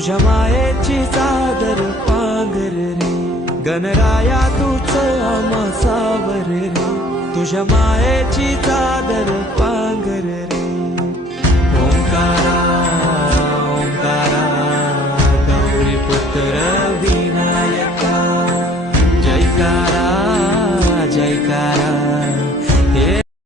तुझ्या मायेची चादर पांघर रे, गणराया तूच आम्हा सावर रे, तुझ्या मायेची चादर पांघर रे. ओंकारा ओंकारा गौरी पुत्र विनायका, जयकारा जयकारा